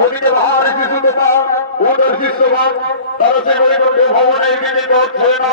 ওদিকে বাহারে কিছু নেতা ওদের শিষ্যগণ তারা সেগুলিকে ভবনে গিয়ে হচ্ছে না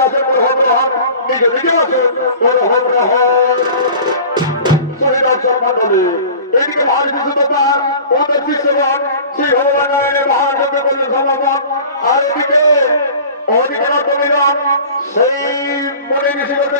আছেন গ্রহণ গ্রহণ নিজে দিকে আছেন গ্রহণ গ্রহণ এদিকে শিশু দোকান ওদের শিষ্যগণ শ্রী ভগবানের মহান যজ্ঞ করলেন সমাপন আর এদিকে সেই মনে নিষেধ